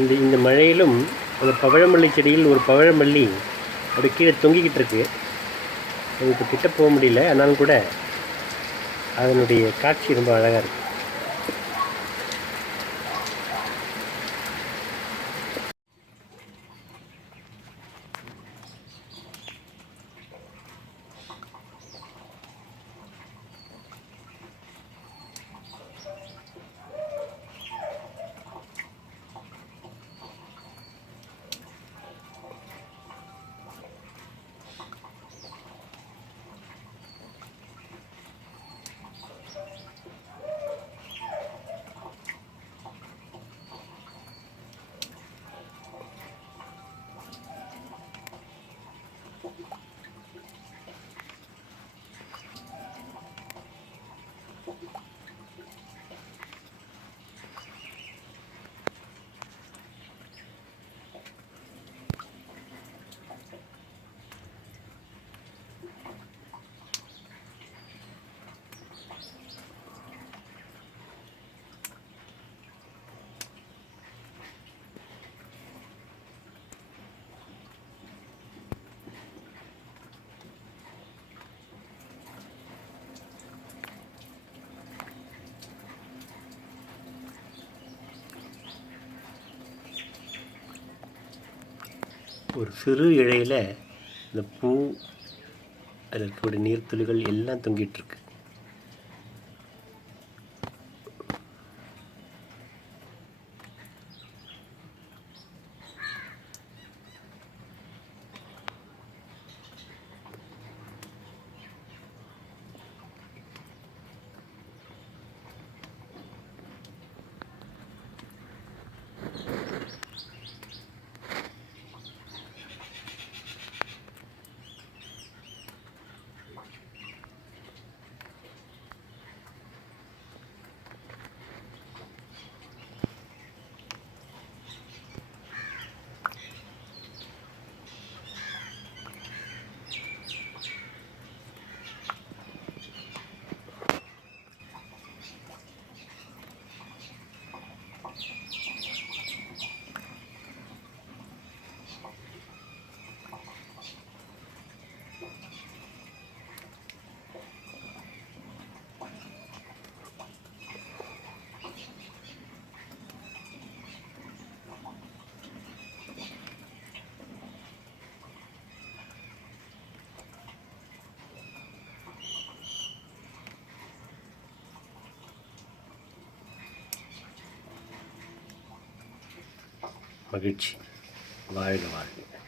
இந்த மழையிலும் அந்த பவழமல்லி செடியில் ஒரு பவழமல்லி அப்படி கீழே தொங்கிக்கிட்டு இருக்கு. அது இப்போ கிட்ட போக முடியல, ஆனாலும் கூட அதனுடைய காட்சி ரொம்ப அழகாக இருக்குது. ஒரு சிறு இழையில் இந்த பூ, அதில் இருக்கக்கூடிய நீர்த்துளிகள் எல்லாம் தொங்கிட்டுருக்கு. மகிழ்ச்சி. வாழ்க வாழ்க.